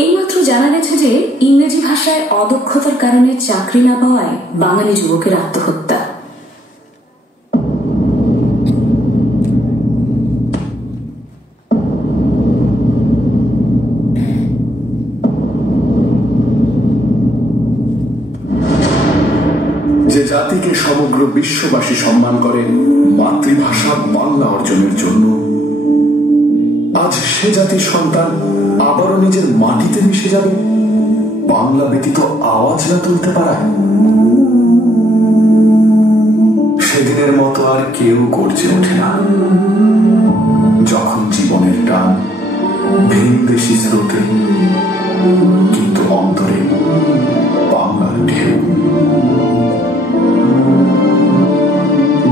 এইমাত্র জানা গেছে যে ইংরেজি ভাষায় অদক্ষতার কারণে চাকরি না পাওয়ায় বাঙালি যুবকের আত্মহত্যা। যে জাতিকে সমগ্র বিশ্ববাসী সম্মান করে মাতৃভাষা বাংলা অর্জনের জন্য, আজ সে জাতির সন্তান আবারও নিজের মাটিতে মিশে যাবে বাংলা ব্যতীত আওয়াজ না তুলতে পারায়। সেদিনের মতো আর কেউ গর্জে ওঠে না যখন জীবনের টান ভিনদেশি স্রোতে, কিন্তু অন্তরে বাংলার ঢেউ।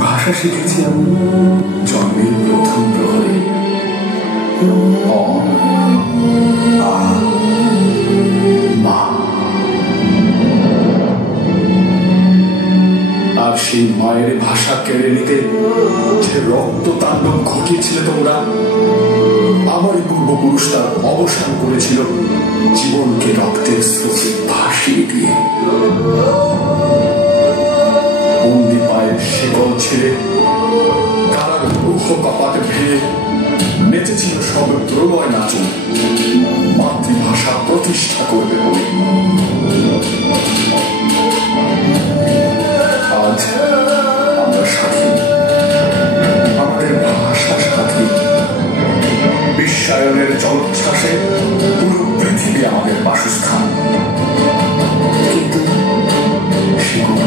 ভাষা শিখেছি আমি জন্মের প্রথম প্রহরে, আর সেই মায়ের ভাষা কেড়ে নিতে যে রক্ত তাণ্ডব ঘটিয়েছিল তোমরা, আমারই পূর্বপুরুষ তার অবসান করেছিল জীবনকে রক্তের স্রোতে ভাসিয়ে দিয়ে। বন্দি পায়ের শেকল ছেড়ে কারার রুহ কপাট ভেঙে নেচেছিল সব দ্রবয় নাচন মাতৃভাষা প্রতিষ্ঠা করবে বলে। আজ আমরা সাথী, আমাদের ভাষা সাথী। বিশ্বায়নের জলোচ্ছ্বাসে পুরো পৃথিবী আমাদের বাসস্থান, কিন্তু সেগুলো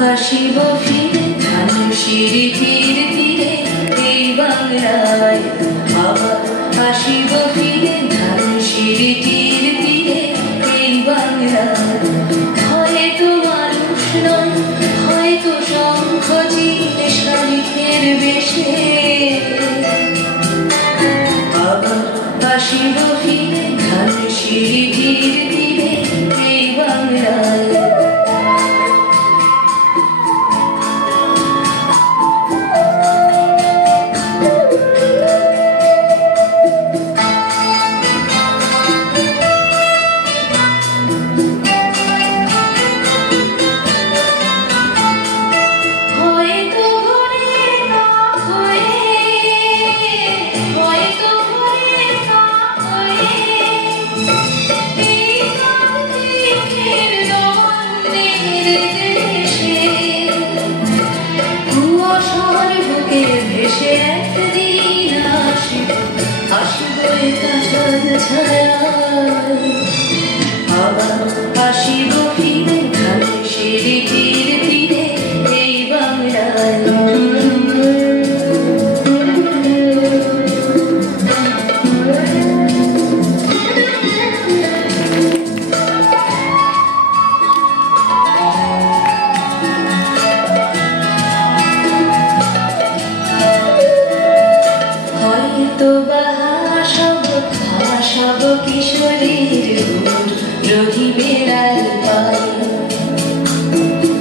হাসিব ফিরে ধানের শিরি ধীরে ধীরে এই বাংলায়, আবার হাসিব ফিরে আসিব এ কাঁচন ছায়ায় আবার আসিব ফিরে ধানের সিঁড়ি তীরে তীরে এই বাংলায়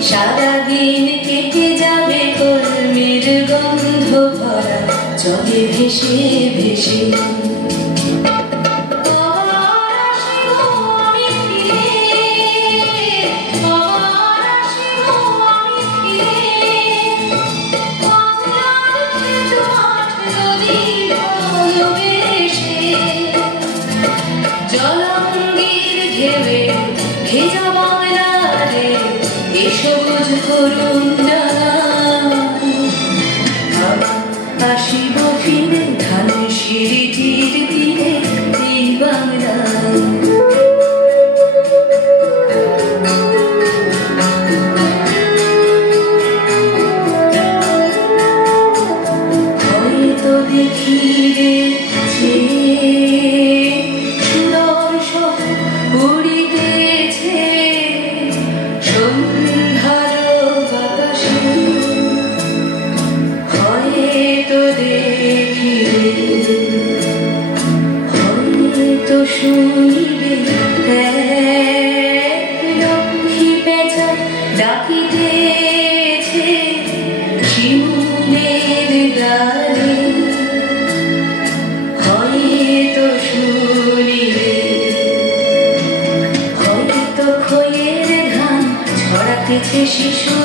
সারাদিন কেটে যাবে কলমের গন্ধ ভরা জলে ভেসে ভেসে জলঙ্গির ঢেউয়ে ভেজা বাংলারে এ সবুজ করুণ আসিব ফিরে ধানের সিঁড়ি তীরে তীরে এই বাংলায় হয়তো দেখিবে শুনিবে লক্ষ্মী পেঁচা ডাকিতেছে শিমুলের গানে হয়তো শুনিবে হয়তো খয়ের ধান ছড়াতেছে শিশু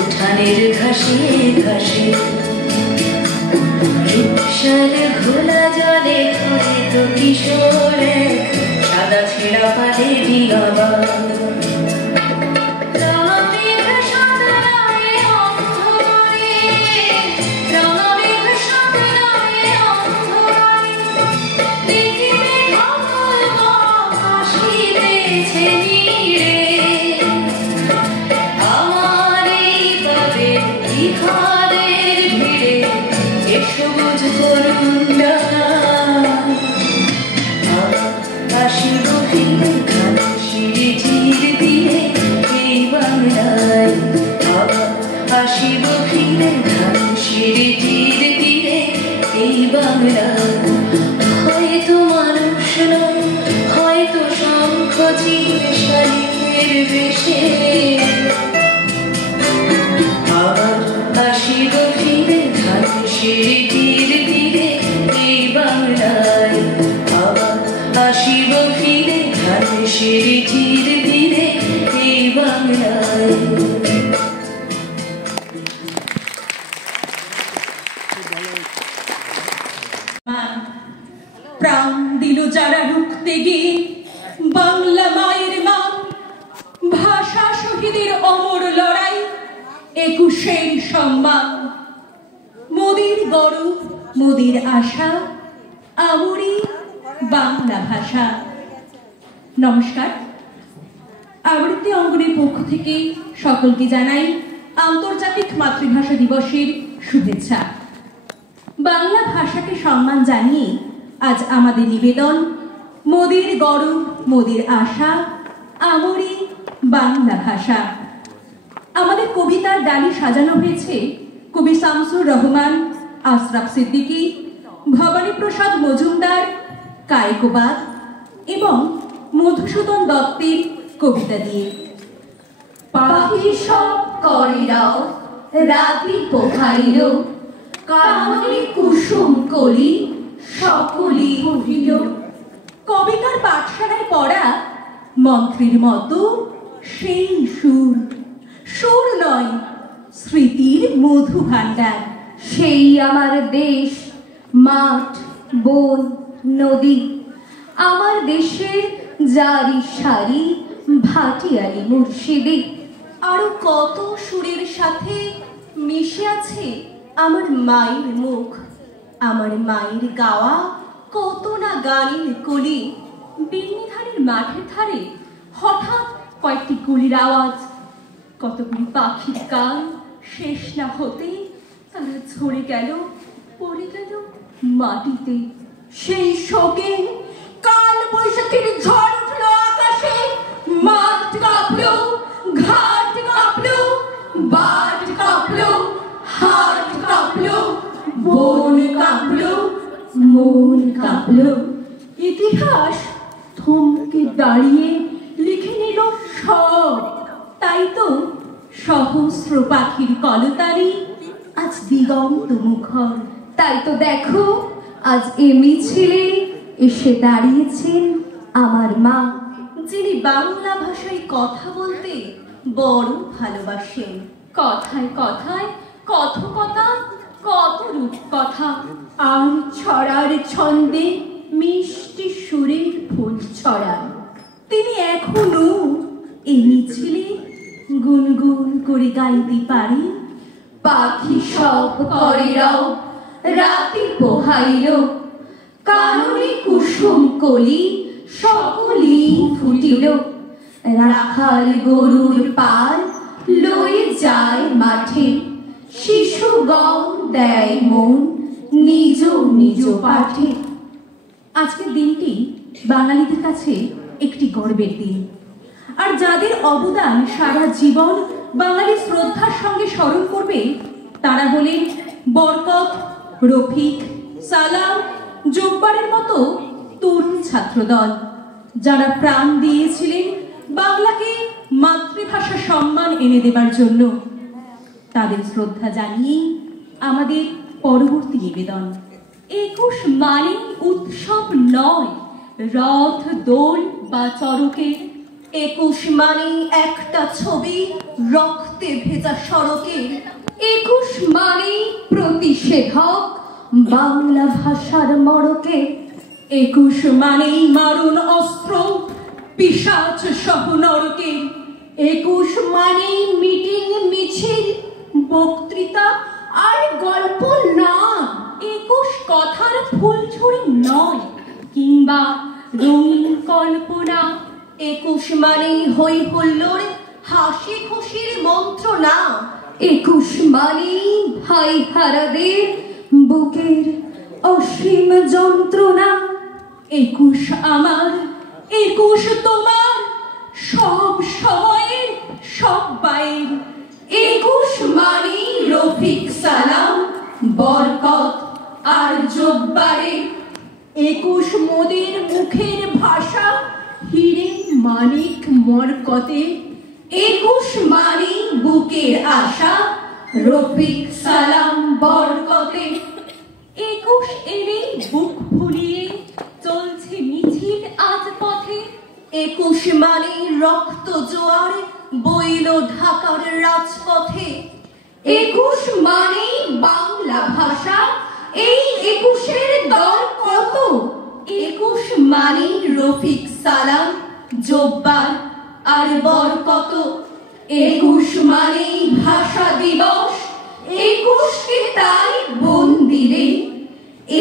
উঠানের ঘাসে ঘাসে রূপসার ঘোলা জলে হয়তো কিশোরে সাদা ছেঁড়া পালে দিলাবা আমার এই তবে ইহাদের ভিড়ে এ সবুজ করুণ আসিব ফিরে ধানের সিঁড়ি তীরে তীরে এই বাংলায় আবার আসিব ফিরে ধানের সিঁড়ি তীরে তীরে এই বাংলায় হয়তো মানুষ নয় হয়তো শঙ্খ চিরে শালিকের বেশে আবার আসিব ফিরে ধানের সিঁড়ি তীরে তীরে এই বাংলায় আবার আসিব ফিরে ধানের সিঁড়ি তীরে তীরে এই বাংলায় প্রাণ দিল যারা রুখতে গিয়ে বাংলা মায়ের মান ভাষা শহীদের অমর লড়াই 21-এর সম্মান মোদের গৌরব মোদের আশা আমরি বাংলা ভাষা। নমস্কার, আবৃত্তি অঙ্গনের পক্ষ থেকে সকলকে জানাই আন্তর্জাতিক মাতৃভাষা দিবসের শুভেচ্ছা। বাংলা ভাষাকে সম্মান জানিয়ে আজ আমাদের নিবেদন মোদের গৌরব মোদের আশা আমরি বাংলা ভাষা। আমাদের কবিতার ডালি সাজানো হয়েছে কবি শামসুর রহমান, আশরাফ সিদ্দিকী, ভবানী প্রসাদ মজুমদার, কায়কোবাদ এবং মধুসূদন দত্তের কবিতা দিয়ে। পাখি সব করে রাও রাতি পোখাইল কামনে কুসুম কলি সকলি কহিল। কবিতার পাঠশালায় পড়া মন্ত্রীর মতো সেই সুর, সুর নয় স্মৃতির মধু ভাণ্ডার। সেই আমার দেশ, মাঠ বন নদী, আমার দেশের জারি সারি ভাটিয়ালি মুর্শিদি। আরো কত সুরের সাথে মিশে আছে আমার মায়ের মুখ, আমার মায়ের গাওয়া কত না গানের কলি। বিন্নিধারের মাঠের ধারে হঠাৎ কয়েকটি গুলির আওয়াজ, কতগুলি পাখির গান শেষ না হতে তারা ঝরে গেল, পড়ে গেল মাটিতে। সেই শোকে কাল বৈশাখীর ঝড় উঠলো আকাশে, মাঠ কাঁপলো, ঘাট কাঁপলো, বাট কাঁপলো, হাট কাঁপলো, বন কাঁপলো, মন কাঁপলো। ইতিহাস থমকে দাঁড়িয়ে লিখে নিল সব। তাই তো সহস্র পাখির কলতানি আজ দিগন্ত মুখর। তাই তো দেখো আজ এ মিছিলে এসে দাঁড়িয়েছেন আমার মা, যিনি বাংলা ভাষায় কথা বলতে বড় ভালোবাসেন। কথায় কথায় কথকতা, কত রূপকথা, আর ছড়ার ছন্দে মিষ্টি সুরের ফুল ছড়ান। তিনি এখনো এই মিছিলে গুনগুন করে গাইতে পারেন। পাখি সব করে রব, রাতে পোহাইল, কাননে কুসুম কলি সকলি ফুটিল। রাখাল গরুর পাল লয়ে যায় মাঠে, শিশু গম দেয় মন নিজ নিজ পাঠে। আজকের দিনটি বাঙালিদের কাছে একটি গর্বের দিন, আর যাদের অবদান সারা জীবন বাঙালি শ্রদ্ধার সঙ্গে স্মরণ করবে তারা হলেন বরকত, রফিক, সালাম, জব্বারের মতো তরুণ ছাত্রদল, যারা প্রাণ দিয়েছিলেন বাংলাকে মাতৃভাষা সম্মান এনে দেবার জন্য। তাদের শ্রদ্ধা জানিয়েই আমাদের পরবর্তী নিবেদন। 21 মানে উৎসব নয় রথ, দোল বা চরকের। 21 মানে একটা ছবি রক্তে ভেজা সড়কের। 21 মানে প্রতিষেধক বাংলা ভাষার মড়কে। 21 মানেই মারণ অস্ত্র পিশাচ সহ নরকে। 21 মানেই মিটিং, মিছিল, বক্তৃতা আর গল্প না। 21 কথার ফুলঝুরি নয় কিংবা রঙিন কল্পনা। 21 মানেই হই হুল্লোড়, হাসি খুশির মন্ত্রণা। 21 মানেই ভাই হারাদের বুকের অসীম যন্ত্রণা। 21 আমার, 21 তোমার, সব সময়ের সব বাইর। 21 মানে রফিক, সালাম, বরকত আর জব্বারের। 21 মোদের মুখের ভাষা হিরে মানিক মরকতে। 21 মানে বুকের আশা রফিক, সালাম, বরকতে। 21 এনেই বুক ফুলিয়ে চলছে মিছিল আজ পথে। 21 মানে রক্ত জোয়ার বইল ঢাকার রাজপথে। 21 মানে বাংলা ভাষা, এই 21-এর দর কত। 21 মানে রফিক, সালাম, জব্বার আর বরকত। 21 মানে ভাষা দিবস, 21কে তাই বন্দিরে।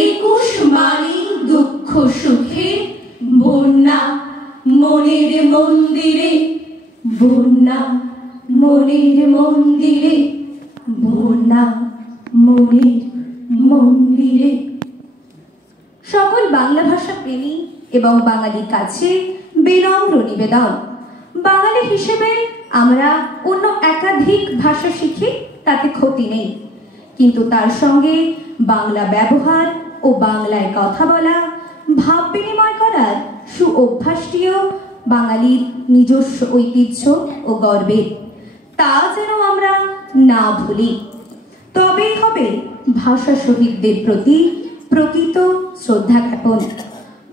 21 মানে দুঃখ সুখে বন্যা মনের মন্দিরে। বন্যা মনের মন্দিরে, বন্যা মনের মন্দিরে। সকল বাংলা ভাষা প্রেমী এবং বাঙালির কাছে বিনম্র নিবেদন, বাঙালি হিসেবে আমরা অন্য একাধিক ভাষা শিখি, তাতে ক্ষতি নেই, কিন্তু তার সঙ্গে বাংলা ব্যবহার ও বাংলায় কথা বলা, ভাব বিনিময় করার সুঅভ্যাসটিও বাঙালির নিজস্ব ঐতিহ্য ও গর্বের। তা যেন আমরা না ভুলি, তবেই হবে ভাষা শহীদদের প্রতি প্রকৃত শ্রদ্ধা জ্ঞাপন।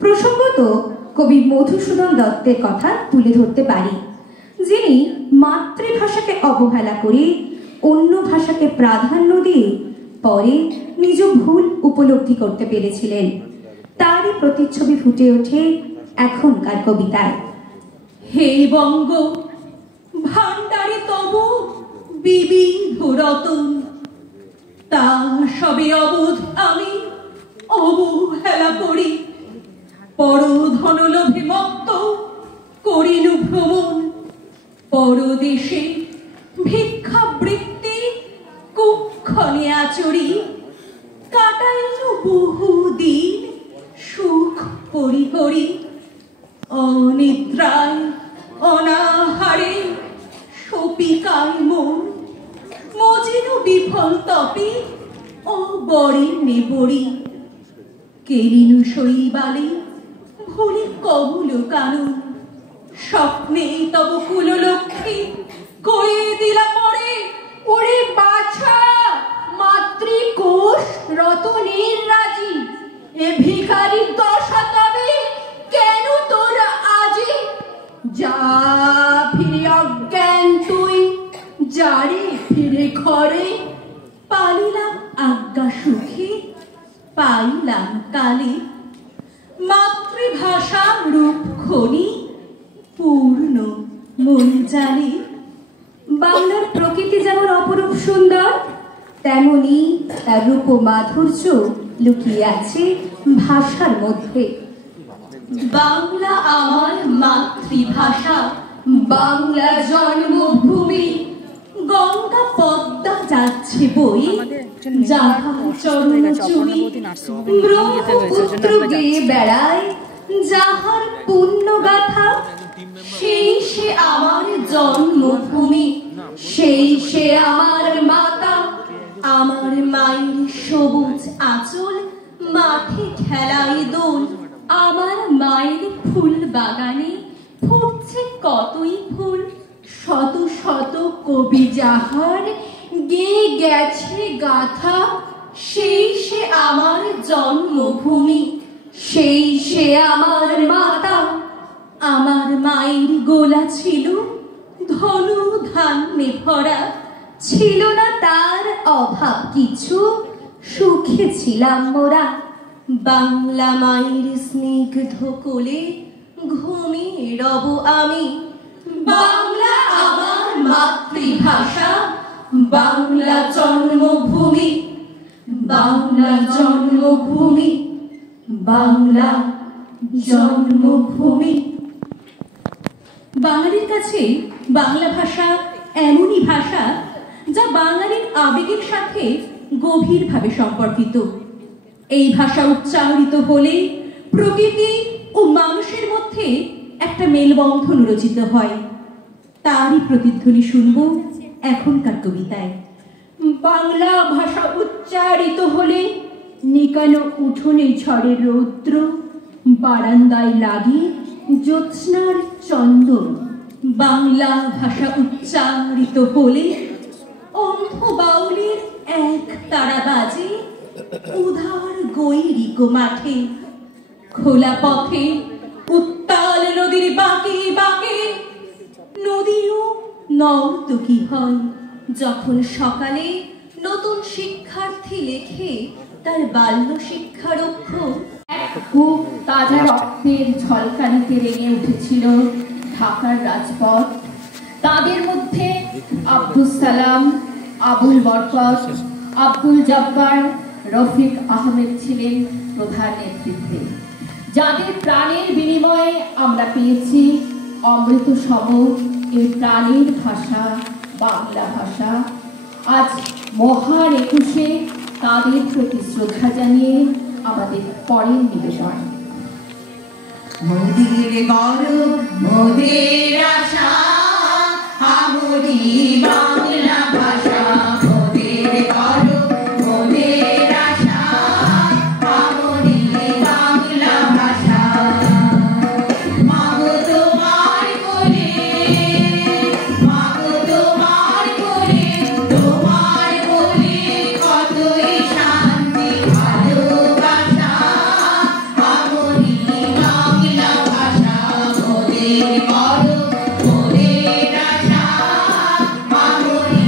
প্রসঙ্গত কবি মধুসূদন দত্তের কথা তুলে ধরতে পারি, যিনি মাতৃভাষাকে অবহেলা করে অন্য ভাষাকে প্রাধান্য দিয়ে পরে নিজ ভুল উপলব্ধি করতে পেরেছিলেন। তারই প্রতিচ্ছবি ফুটে ওঠে এখনকার কবিতায়। হে বঙ্গ ভান্ডারে তবু বিবিধ রতন, তা সবে অবোধ আমি অবহেলা করি। পরধনলোভে মত্ত করিনু ভ্রমণ, পরদেশে ভিক্ষাবৃত্তি কুক্ষণে আচরি, কাটাইল বহুদিন সুখ পরিহরি। অনিদ্রায় অনাহারে সপিকায় মন, মজিল বিফল তপে অবরেণ্যে বড়ি। কেরিনু শৈবালে ভুলি কমল কানন, স্বপ্নে তব কুললক্ষ্মী কয়ে দিলা পরে। ওরে বাছা মাতৃকোষ রতনের রাজি, এ ভিখারির দশা তবে কেন তোর আজি? যা ফিরে অজ্ঞান তুই, যারে ফিরে ঘরে। পালিলাম আজ্ঞা সুখে পাইলাম কালে, মাতৃভাষা রূপ খনি পূর্ণ মন জানে। বাংলার প্রকৃতি যেমন অপরূপ সুন্দর, তেমনি তার রূপ ও মাধুর্য লুকিয়ে আছে ভাষার মধ্যে। বাংলা আমার মাতৃভাষা, বাংলা জন্মভূমি, গঙ্গা পদ্মা যাচ্ছে বই, যাহার চরণ চুমি ব্রহ্মপুত্র গেয়ে বেড়ায় যাহার পুণ্য গাথা। সেই সে আমার জন্মভূমি, সেই সে আমার মাতা। আমার মায়ের সবুজ আঁচল, মাঠে খেলায় দোল। আমার মায়ের ফুল বাগানে ফুটছে কতই ফুল, শত শত কবি যাহার গেয়ে গেছে গাথা। সেই সে আমার জন্মভূমি, সেই সে আমার মাতা। আমার মায়ের গোলা ছিল ধনু ধান্যে ভরা, ছিল না তার অভাব কিছু, সুখে ছিলাম মোরা। বাংলা মায়ের স্নিগ্ধ কোলে ঘুমিয়ে রব আমি। বাংলা আমার মাতৃভাষা, বাংলা জন্মভূমি, বাংলা জন্মভূমি, বাংলা জন্মভূমি। বাঙালির কাছে বাংলা ভাষা এমনই ভাষা যা বাঙালির আবেগের সাথে গভীরভাবে সম্পর্কিত। এই ভাষা উচ্চারিত হলে প্রকৃতি ও মানুষের মধ্যে একটা মেলবন্ধন রচিত হয়। তারই প্রতিধ্বনি শুনব এখনকার কবিতায়। বাংলা ভাষা উচ্চারিত হলে নিকানো উঠোনে ঝড়ের রৌদ্র, বারান্দায় লাগে জ্যোৎস্নার চন্দন। বাংলা ভাষা উচ্চারিত হলে অন্ধ বাউলের এক তারা বাজে উধার গৈরিক মাঠে। খোলা পথে উত্তাল নদীর বাঁকে বাঁকে নদীও নর্তকী হয়, যখন সকালে নতুন শিক্ষার্থী লেখে তার বাল্য শিক্ষার অক্ষর। খুব তাজা রক্তের ঝলকানিতে রেঙে উঠেছিল ঢাকার রাজপথ। তাদের মধ্যে আব্দুল সালাম, আবুল বরকত, আব্দুল জব্বার, রফিক আহমেদ ছিলেন প্রধান নেতৃত্বে, যাদের প্রাণের বিনিময়ে আমরা পেয়েছি অমৃত সম এই প্রাণের ভাষা বাংলা ভাষা। আজ মহান একুশে তাদের প্রতি শ্রদ্ধা জানিয়ে আমাদের পরের নিবেদন। মোদের গৌরব মোদের আশা, আমরি বাংলা ভাষা। মোদের গৌরব মোদের আশা, আমরি বাংলা ভাষা। মাগো তোমার কোলে, মাগো তোমার কোলে, তোমার কোলে কতই শান্তি ভালোবাসা। আমরি বাংলা ভাষা, মোদের গৌরব মোদের আশা। আমরি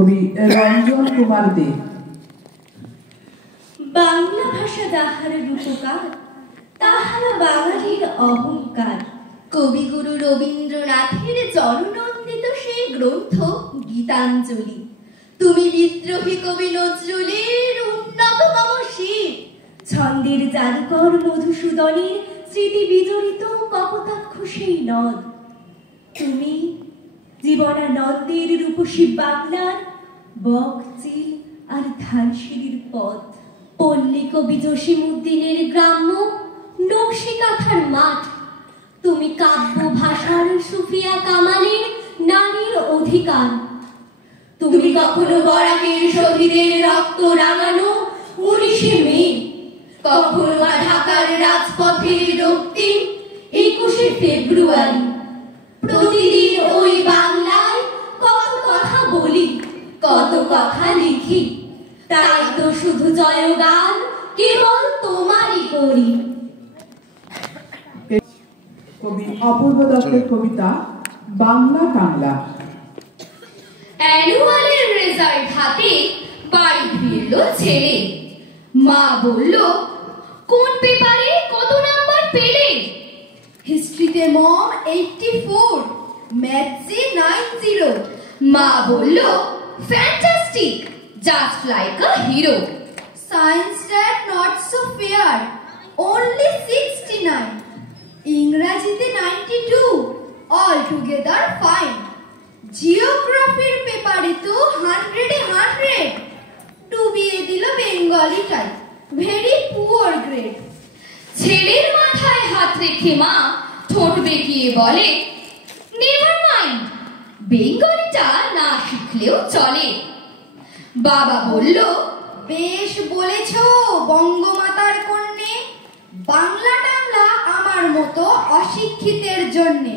কবি রঞ্জন কুমার দে। বাংলা ভাষা যাহার রূপকার, তাহার বাঙালির অহংকার। কবিগুরু রবীন্দ্রনাথের জননন্দিত সেই গ্রন্থ গীতাঞ্জলি। তুমি বিদ্রোহী কবি নজরুলের উন্নততম শির। ছন্দের জাদুকর মধুসূদনের স্মৃতি বিজড়িত কপোতাক্ষ সেই নদ। তুমি জীবনানন্দের রূপসী বাংলার বকচিল আর ধানসিঁড়ির পথ। পল্লী কবি জসিমউদ্দিনের গ্রাম্য নকশিকাঁথার মাঠ। তুমি কাব্য ভাষার সুফিয়া কামালের নারীর অধিকার। তুমি কখনো বরাকের শহীদের রক্ত রাঙানো 19শে মে, কখনো বা ঢাকার রাজপথের রক্তিম 21শে ফেব্রুয়ারি। প্রতিদিন ওই বাংলায় কত কথা বলি, কত কথা লিখি, তাই তো শুধু জয়গান কেবল তোমারই করি। কবি অপূর্ব দত্তের কবিতা বাংলা টাংলা। অ্যানুয়ালের রেজাল্ট হাতে বাড়ি ফিরল ছেলে। মা বলল, কোন পেপারে কত নাম্বার পেলে? হিস্ট্রিতে মম 84, ম্যাথসে 90। মা বলল, fantastic, just like a hero. Science that not so fair, only 69। ইংরাজিতে 92, অল টুগেদার ফাইন। জিওগ্রাফির পেপারে তো 100-এ 100। ডুবিয়ে দিল বেঙ্গলিটাই, ভেরি পুয়ার গ্রেড। ছেলের মাথায় হাত রেখে মা ঠোঁট বেঁকিয়ে বলে, নেভার মাইন্ড, বেঙ্গলিটা না শিখলেও চলে। বাবা বলল, বেশ বলেছ বঙ্গমাতার কন্যে, বাংলা টাংলা আমার মতো অশিক্ষিতের জন্যে।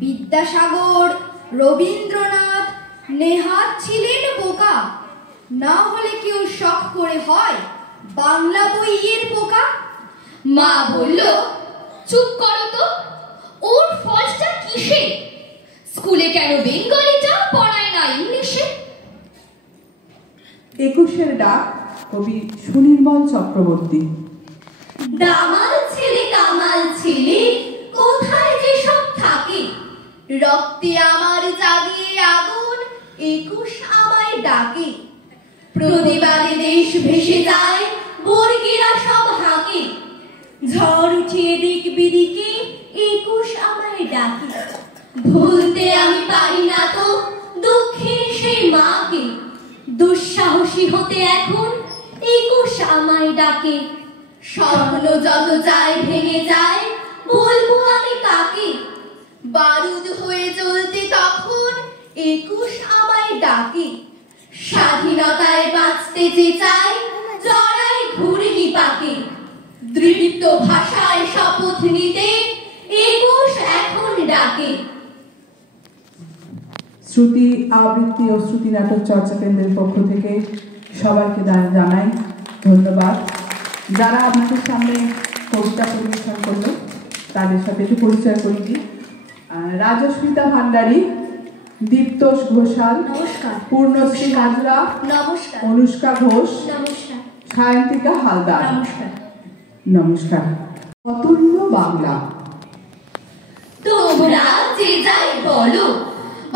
বিদ্যাসাগর, রবীন্দ্রনাথ, নেহাত ছিলেন বোকা, না হলে কেউ শখ করে হয় বাংলা বইয়ের পোকা। মা বলল, চুপ করো তো, ওর ফলসটা কিসে? স্কুলে কেন বেঙ্গলিটা পড়ায় না ইংলিশে? 21-এর ডাক কবি সুনির্মল চক্রবর্তী। দামাল ছেলে কামাল ছেলে কোথায় যে সব থাকে, রক্তে আমার জাগে আগুন, 21 আমায় ডাকে। প্রতিবাদে দেশ ভেসে যায়, বর্গীরা সব হাঁকে। ঝড় উঠিয়ে দিক বিদিকে 21 আমায় ডাকে। ভুলতে আমি পারি না তো দুঃখের সেই মাকে। দুঃসাহসী হতে এখন 21 আমায় ডাকে। স্বপ্ন যত যায় ভেঙে যায়, বলবো আমি কাকে? বারুদ হয়ে জ্বলতে তখন 21 আমায় ডাকে। স্বাধীনতায় বাঁচতে যে চাই, জড়াই ঘুরলি পাকে। দৃপ্ত ভাষায় শপথ নিতে 21 এখন ডাকে। শ্রুতি আবৃত্তি ও শ্রুতি নাটক চর্চা কেন্দ্রের পক্ষ থেকে সবাইকে জানাই ধন্যবাদ। যারা আপনাদের সামনে কবিতা পরিবেশন করলো তাদের সাথে একটু পরিচয় করে দিই। রাজস্মিতা ভান্ডারী, দীপ্তোষ ঘোষাল, নমস্কার। পূর্ণশ্রী হাজরা, নমস্কার। অনুষ্কা ঘোষ, নমস্কার। সায়ন্তিকা হালদার, নমস্কার। নমস্কার। অতুল্য বাংলা। তোমরা যে যাই বলো,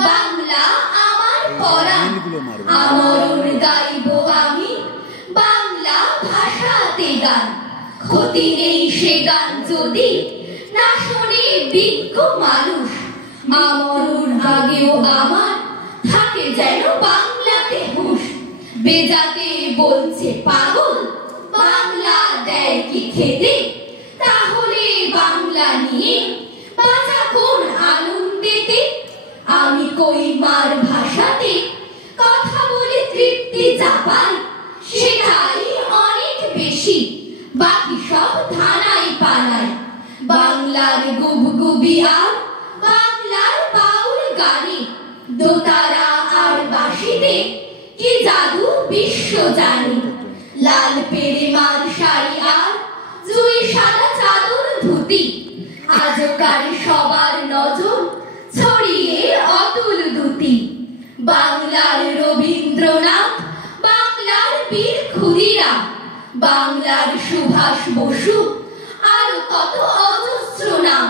বাংলা আমার পরাণ। আমরণ গাইব আমি বাংলা ভাষাতে গান। ক্ষতি নেই সে গান যদি না শোনে বিজ্ঞ মানুষ। আমরণ আগেও আমার থাকে যেন বাংলাতে হুঁশ। বেজাতে বলছে পাগল, বাংলা দেয় কি খেতে? তাহলে বাংলা নিয়ে বাঁচা কোন আনন্দেতে? আমি কই মার ভাষাতে কথা বলে তৃপ্তি যা পাই, সেটাই অনেক বেশি। বাকি সব ধানাই পানাই। বাংলার গুবগুবি আর বাংলার বাউল গানে, দোতারা আর বাঁশিতে কি জাদু বিশ্ব জানে। লাল পেরেমার শাড়ি আর জুই সাদা চাদর ধুতি, আজকার সবার নজর ছড়িয়ে অতুল দুতি। বাংলার রবীন্দ্র এরা বাংলার সুভাষ বসু আর কত অজস্র নাম।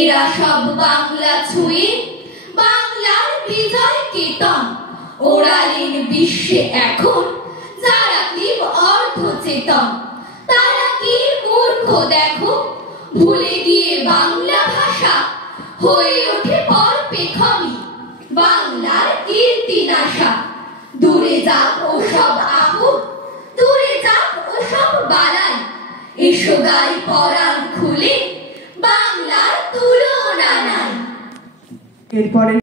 এরা সব বাংলা ছুঁয়ে বাংলার বিজয় কেতন ওড়ালেন বিশ্বে এখন যারা কি অর্ধ চেতন। তারা কি মূর্খ দেখো, ভুলে গিয়ে বাংলা ভাষা হয়ে ওঠে পর পেখমি বাংলার কীর্তি নাশা। দূরে যাক ওসব আপদ, দূরে যাক ওসব বালাই, এসো গাই পরাণ খুলে বাংলার তুলনা নাই। এরপরে